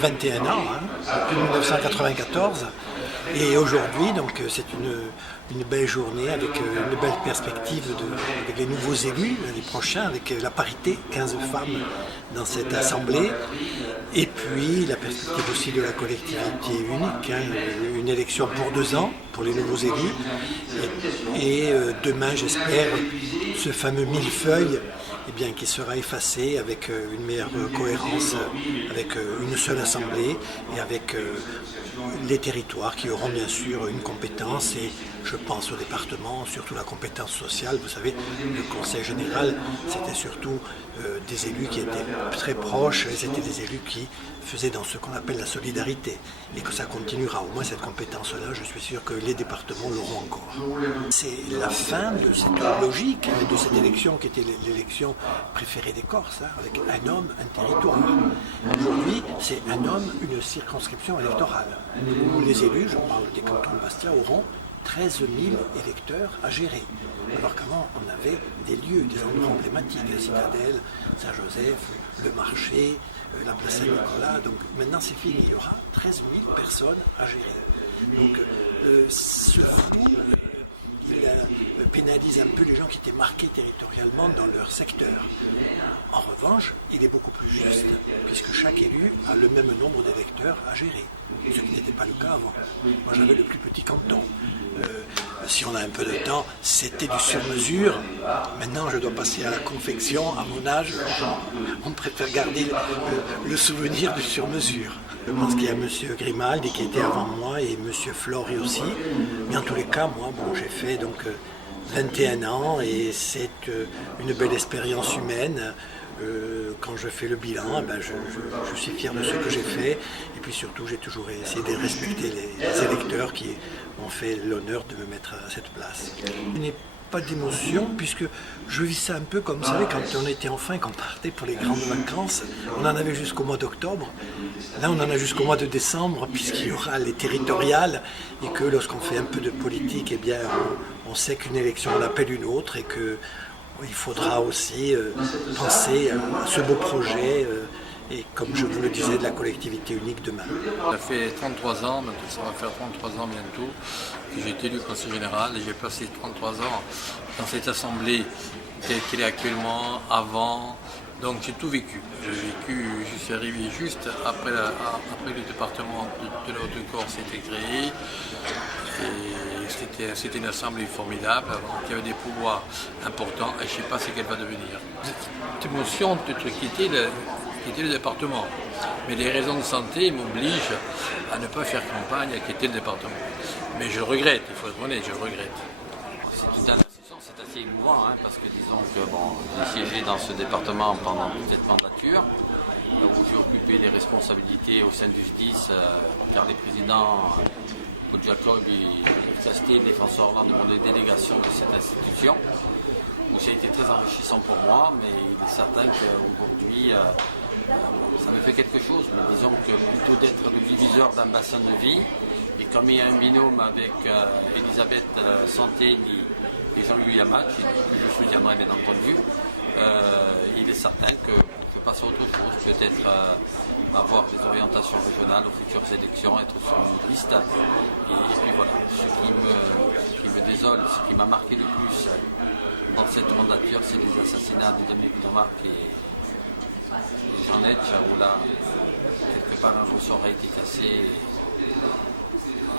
21 ans, depuis 1994. Et aujourd'hui, donc, c'est une belle journée avec une belle perspective avec les nouveaux élus l'année prochaine, avec la parité, 15 femmes dans cette assemblée. Et puis la perspective aussi de la collectivité unique, une élection pour 2 ans pour les nouveaux élus. Et demain, j'espère, ce fameux millefeuille qui sera effacé avec une meilleure cohérence, avec une seule assemblée et avec les territoires qui auront bien sûr une compétence, et je pense au département, surtout la compétence sociale. Vous savez, le conseil général, c'était surtout des élus qui étaient très proches, c'était des élus qui faisaient dans ce qu'on appelle la solidarité, et que ça continuera. Au moins cette compétence-là, je suis sûr que les départements l'auront encore. C'est la fin de cette logique, de cette élection qui était l'élection préférée des Corses, avec un homme, un territoire. Aujourd'hui, c'est un homme, une circonscription électorale, où les élus, je parle des cantons de Bastia, auront 13 000 électeurs à gérer. Alors qu'avant, on avait des lieux, des endroits emblématiques, la Citadelle, Saint-Joseph, le marché, la place Saint-Nicolas. Donc maintenant, c'est fini. Il y aura 13 000 personnes à gérer. Donc ce flou, il pénalise un peu les gens qui étaient marqués territorialement dans leur secteur. En revanche, il est beaucoup plus juste, puisque chaque élu a le même nombre d'électeurs à gérer, ce qui n'était pas le cas avant. Moi, j'avais le plus petit canton. Si on a un peu de temps, c'était du sur-mesure. Maintenant, je dois passer à la confection. À mon âge, on préfère garder le souvenir du sur-mesure. Je pense qu'il y a M. Grimaldi qui était avant moi et M. Flory aussi. Mais en tous les cas, moi, j'ai fait donc 21 ans et c'est une belle expérience humaine. Quand je fais le bilan, je suis fier de ce que j'ai fait. Et puis surtout, j'ai toujours essayé de respecter les électeurs qui ont fait l'honneur de me mettre à cette place. Il n'y a pas d'émotion, puisque je vis ça un peu comme, vous savez, quand on était enfant et qu'on partait pour les grandes vacances, on en avait jusqu'au mois d'octobre. Là, on en a jusqu'au mois de décembre, puisqu'il y aura les territoriales, et que lorsqu'on fait un peu de politique, on sait qu'une élection en appelle une autre, et que il faudra aussi penser à ce beau projet et, comme je vous le disais, de la collectivité unique demain. Ça fait 33 ans, maintenant ça va faire 33 ans bientôt, que j'ai été élu conseil général et j'ai passé 33 ans dans cette assemblée telle qu'elle est actuellement, avant. Donc j'ai tout vécu. Je suis arrivé juste après le département de la Haute-Corse a été créé. Et c'était une assemblée formidable, qui avait des pouvoirs importants, et je ne sais pas ce qu'elle va devenir. Cette émotion de quitter le département. Mais les raisons de santé m'obligent à ne pas faire campagne, à quitter le département. Mais je regrette, il faut être honnête, je regrette. C'est assez émouvant, parce que disons que j'ai siégé dans ce département pendant toute cette mandature, où j'ai occupé des responsabilités au sein du SDIS, car les présidents Claude Jacob et Sasté, défenseur de mon délégation de cette institution, où ça a été très enrichissant pour moi, mais il est certain qu'aujourd'hui, ça me fait quelque chose. Mais disons que plutôt d'être le diviseur d'un bassin de vie, et comme il y a un binôme avec Elisabeth Santelli et Jean-Louis Yamac, que je soutiendrai bien entendu, il est certain que je passe à autre chose, peut-être avoir des orientations régionales aux futures élections, être sur une liste. Et puis voilà, ce qui me désole, ce qui m'a marqué le plus dans cette mandature, c'est les assassinats de Dominique Nomarc et Jean Etch, où là, quelque part, un ressort a été cassé.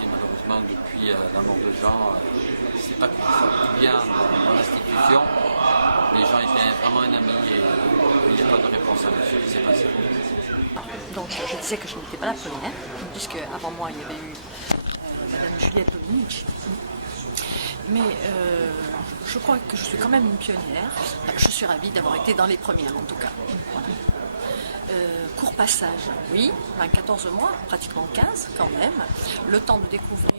Et malheureusement, depuis la mort de Jean, c'est pas bien dans l'institution. Les gens étaient vraiment un ami et il n'y a pas de réponse à ce qui s'est passé. Donc je disais que je n'étais pas la première, puisque avant moi il y avait eu Madame Juliette Dominici. Mais je crois que je suis quand même une pionnière. Je suis ravie d'avoir été dans les premières en tout cas. Court passage, oui, 14 mois, pratiquement 15 quand même. Le temps de découvrir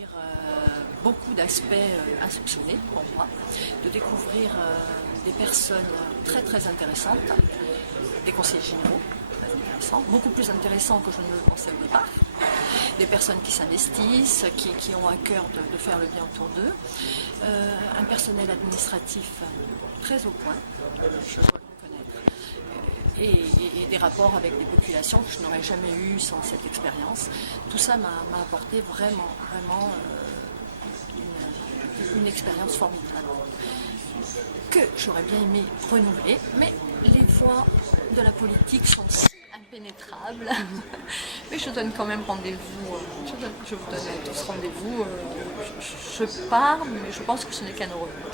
beaucoup d'aspects insoupçonnés pour moi, de découvrir des personnes très très intéressantes, des conseillers généraux, beaucoup plus intéressants que je ne le pensais au départ, des personnes qui s'investissent, qui ont à cœur de faire le bien autour d'eux, un personnel administratif très au point, je dois le reconnaître, et des rapports avec des populations que je n'aurais jamais eu sans cette expérience. Tout ça m'a apporté vraiment une expérience formidable que j'aurais bien aimé renouveler, mais les voies de la politique sont impénétrables. Mais je donne quand même rendez-vous, je vous donne tous rendez-vous. Je pars, mais je pense que ce n'est qu'un au revoir.